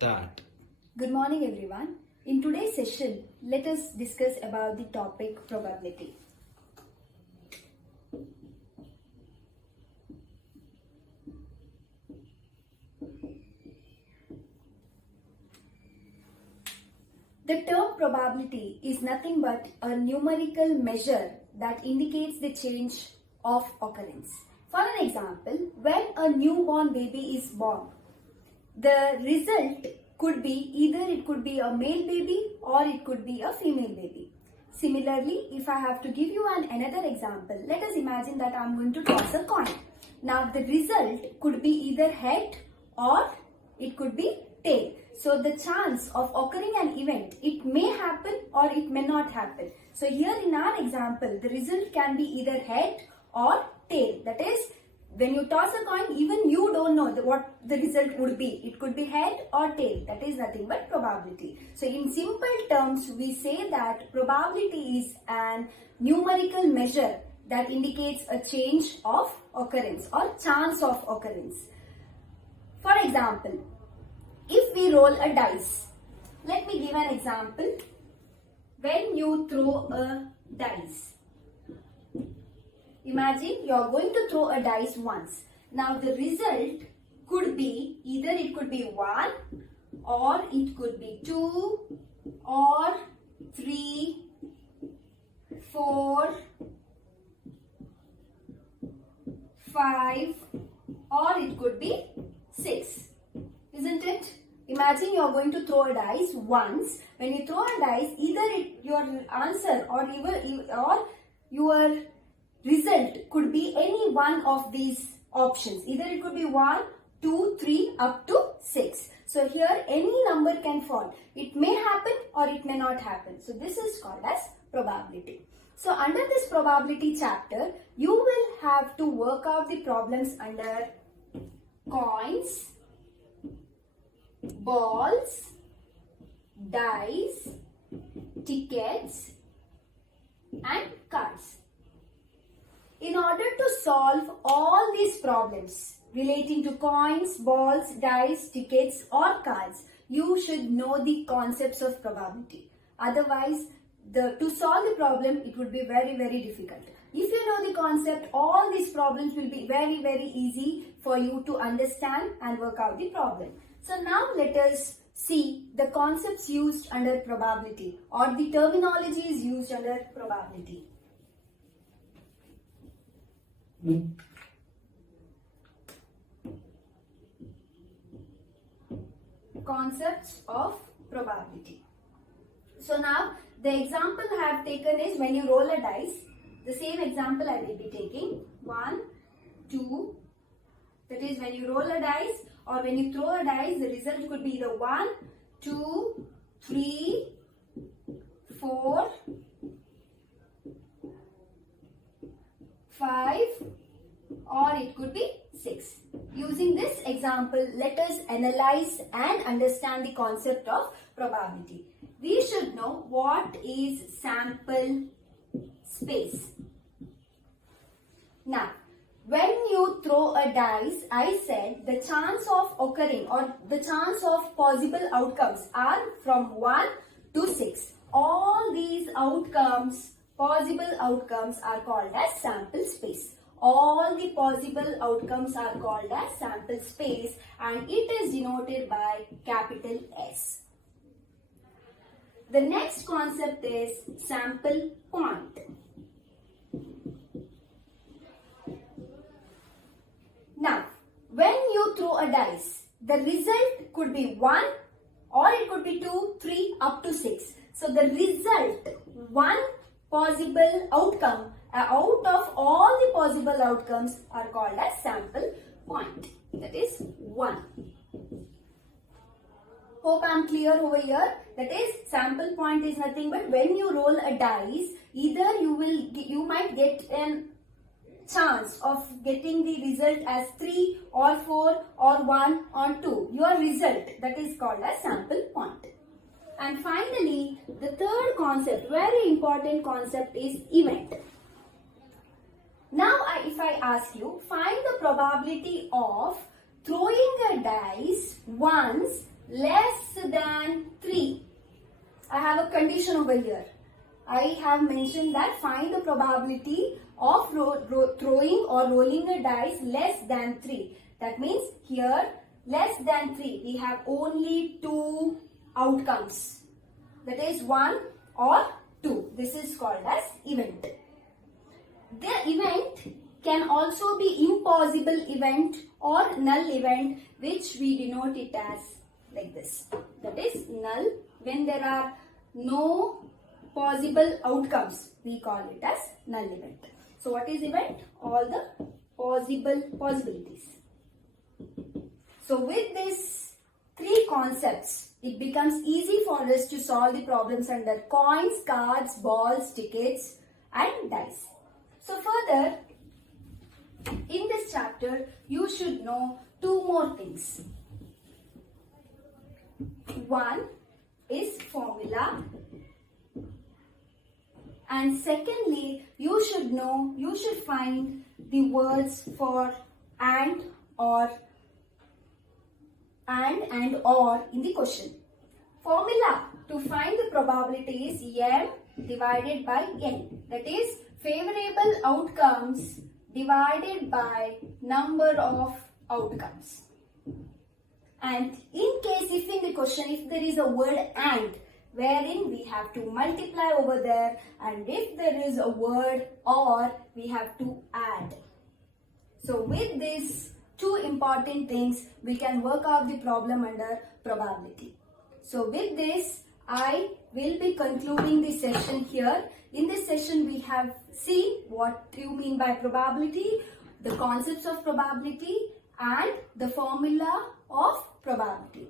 That. Good morning everyone. In today's session, let us discuss about the topic probability. The term probability is nothing but a numerical measure that indicates the change of occurrence. For an example, when a newborn baby is born, the result could be either it could be a male baby or it could be a female baby. Similarly, if I have to give you another example, let us imagine that I am going to toss a coin. Now the result could be either head or it could be tail. So the chance of occurring an event, it may happen or it may not happen. So here in our example, the result can be either head or tail. That is, when you toss a coin, even you don't know what the result would be. It could be head or tail. That is nothing but probability. So in simple terms, we say that probability is an numerical measure that indicates a change of occurrence or chance of occurrence. For example, if we roll a dice, let me give an example. When you throw a dice, imagine you are going to throw a dice once. Now the result could be either it could be 1 or it could be 2 or 3, 4, 5 or it could be 6. Isn't it? Imagine you are going to throw a dice once. When you throw a dice, either your answer or your result could be any one of these options. Either it could be 1, 2, 3 up to 6. So here any number can fall. It may happen or it may not happen. So this is called as probability. So under this probability chapter, you will have to work out the problems under coins, balls, dice, tickets and cards. In order to solve all these problems relating to coins, balls, dice, tickets or cards, you should know the concepts of probability. Otherwise, to solve the problem, it would be very difficult. If you know the concept, all these problems will be very easy for you to understand and work out the problem. So now let us see the concepts used under probability or the terminologies used under probability. Concepts of probability. So now the example I have taken is when you roll a dice. The same example I will be taking 1, 2. That is when you roll a dice or when you throw a dice, the result could be either 1, 2, 3, 4, 5 or it could be 6. Using this example, let us analyze and understand the concept of probability. We should know what is sample space. Now, when you throw a dice, I said the chance of occurring or the chance of possible outcomes are from 1 to 6. All these outcomes, possible outcomes are called as sample space. All the possible outcomes are called as sample space and it is denoted by capital S. The next concept is sample point. Now, when you throw a dice, the result could be 1 or it could be 2, 3 up to 6. So the result, one possible outcome out of all the possible outcomes are called as sample point. That is 1. Hope I am clear over here. That is, sample point is nothing but when you roll a dice, either you might get an chance of getting the result as 3 or 4 or 1 or 2. Your result, that is called as sample point. And finally, the third concept, very important concept, is event. Now, if I ask you, find the probability of throwing a dice once less than 3. I have a condition over here. I have mentioned that find the probability of throwing or rolling a dice less than 3. That means here less than 3. We have only 2 outcomes. That is 1 or 2. This is called as event. The event can also be impossible event or null event, which we denote it as like this. That is null. When there are no possible outcomes, we call it as null event. So what is event? All the possibilities. So with these 3 concepts, it becomes easy for us to solve the problems under coins, cards, balls, tickets and dice. So further, in this chapter, you should know 2 more things. One is formula, and secondly, you should find the words for and, or, and or in the question. Formula to find the probability is m divided by n. That is favorable outcomes divided by number of outcomes. And in case if in the question, if there is a word and, wherein we have to multiply over there, and if there is a word or, we have to add. So with these 2 important things, we can work out the problem under probability. So with this, I will be concluding the session here. In this session, we have seen what you mean by probability, the concepts of probability and the formula of probability.